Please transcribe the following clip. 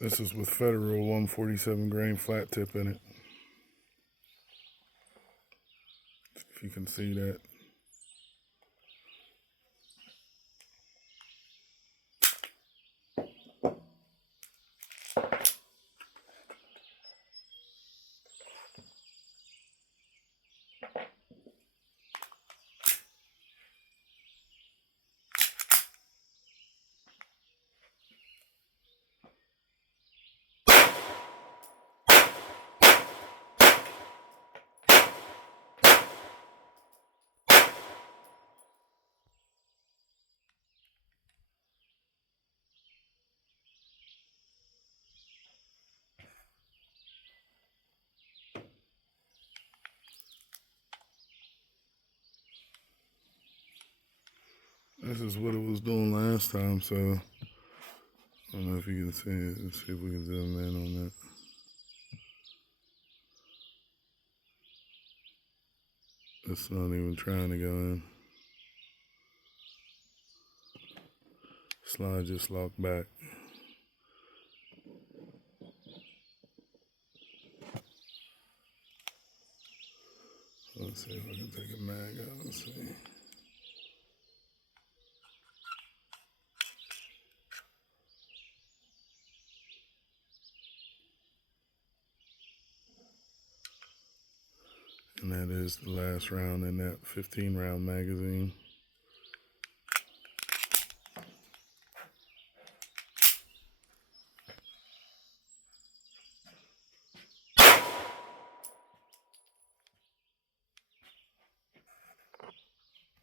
This is with Federal 147 grain flat tip in it. If you can see that. This is what it was doing last time, so I don't know if you can see it. Let's see if we can zoom in on that. It's not even trying to go in. Slide just locked back. Let's see if I can take a mag out. Let's see. And that is the last round in that 15 round magazine.